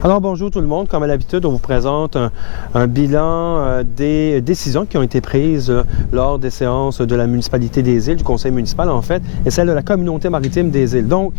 Alors bonjour tout le monde, comme à l'habitude, on vous présente un bilan des décisions qui ont été prises lors des séances de la municipalité des îles, du conseil municipal en fait, et celle de la communauté maritime des îles. Donc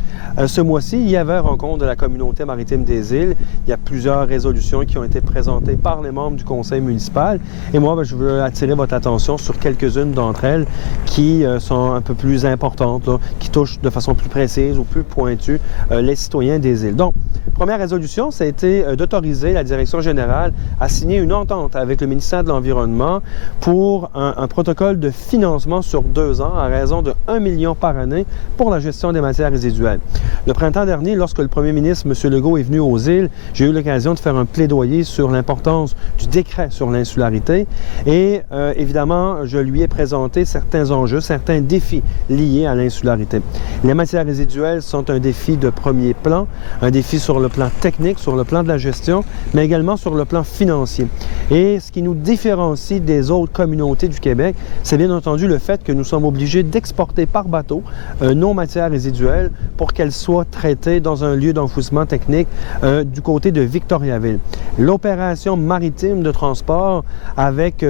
ce mois-ci, il y avait rencontre de la communauté maritime des îles. Il y a plusieurs résolutions qui ont été présentées par les membres du conseil municipal. Et moi, je veux attirer votre attention sur quelques-unes d'entre elles qui sont un peu plus importantes, là, qui touchent de façon plus précise ou plus pointue les citoyens des îles. Donc, première résolution, ça a été d'autoriser la direction générale à signer une entente avec le ministère de l'Environnement pour un protocole de financement sur 2 ans à raison de 1 million par année pour la gestion des matières résiduelles. Le printemps dernier, lorsque le premier ministre, M. Legault, est venu aux îles, j'ai eu l'occasion de faire un plaidoyer sur l'importance du décret sur l'insularité et évidemment, je lui ai présenté certains enjeux, certains défis liés à l'insularité. Les matières résiduelles sont un défi de premier plan, un défi sur le plan technique, sur le plan de la gestion, mais également sur le plan financier. Et ce qui nous différencie des autres communautés du Québec, c'est bien entendu le fait que nous sommes obligés d'exporter par bateau nos matières résiduelles pour qu'elles soient traitées dans un lieu d'enfouissement technique du côté de Victoriaville. L'opération maritime de transport avec,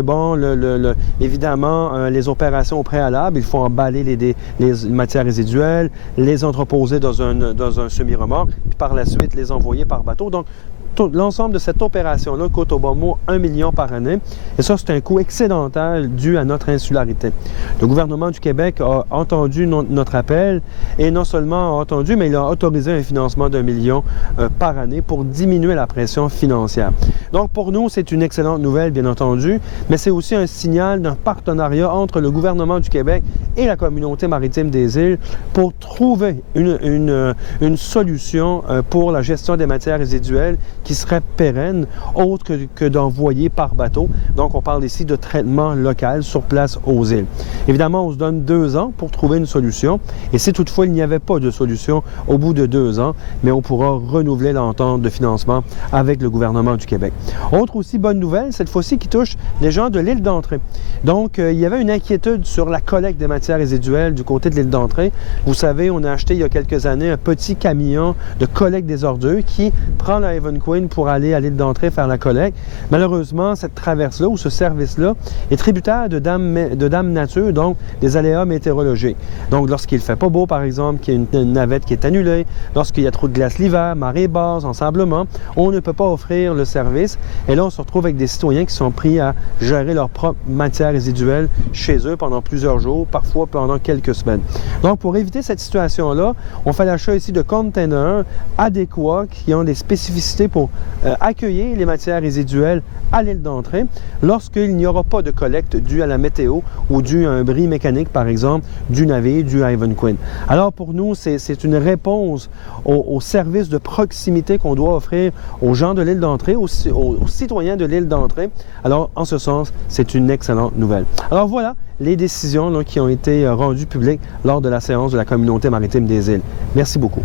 évidemment, les opérations au préalable, il faut emballer les matières résiduelles, les entreposer dans un semi-remorque, puis par la suite les envoyer par bateau. Donc, l'ensemble de cette opération-là coûte au bon mot 1 million par année. Et ça, c'est un coût excédental dû à notre insularité. Le gouvernement du Québec a entendu notre appel et non seulement a entendu, mais il a autorisé un financement d'1 million par année pour diminuer la pression financière. Donc, pour nous, c'est une excellente nouvelle, bien entendu, mais c'est aussi un signal d'un partenariat entre le gouvernement du Québec et la communauté maritime des îles pour trouver une solution pour la gestion des matières résiduelles qui serait pérenne, autre que d'envoyer par bateau. Donc, on parle ici de traitement local sur place aux îles. Évidemment, on se donne 2 ans pour trouver une solution. Et si toutefois, il n'y avait pas de solution au bout de 2 ans, mais on pourra renouveler l'entente de financement avec le gouvernement du Québec. Autre aussi bonne nouvelle, cette fois-ci, qui touche les gens de l'île d'Entrée. Donc, il y avait une inquiétude sur la collecte des matières résiduelles du côté de l'île d'Entrée. Vous savez, on a acheté il y a quelques années un petit camion de collecte des ordures qui prend la Haven Queen pour aller à l'île d'Entrée faire la collecte. Malheureusement, cette traverse-là ou ce service-là est tributaire de Dame Nature, donc des aléas météorologiques. Donc, lorsqu'il ne fait pas beau, par exemple, qu'il y a une navette qui est annulée, lorsqu'il y a trop de glace l'hiver, marée basse, ensablement, on ne peut pas offrir le service. Et là, on se retrouve avec des citoyens qui sont pris à gérer leurs propres matières résiduelles chez eux pendant plusieurs jours, parfois pendant quelques semaines. Donc, pour éviter cette situation-là, on fait l'achat ici de containers adéquats qui ont des spécificités pour accueillir les matières résiduelles à l'île d'Entrée lorsqu'il n'y aura pas de collecte due à la météo ou due à un bris mécanique, par exemple, du navire, du Haven Queen. Alors, pour nous, c'est une réponse au service de proximité qu'on doit offrir aux gens de l'île d'Entrée, aux citoyens de l'île d'Entrée. Alors, en ce sens, c'est une excellente nouvelle. Alors, voilà les décisions qui ont été rendues publiques lors de la séance de la communauté maritime des îles. Merci beaucoup.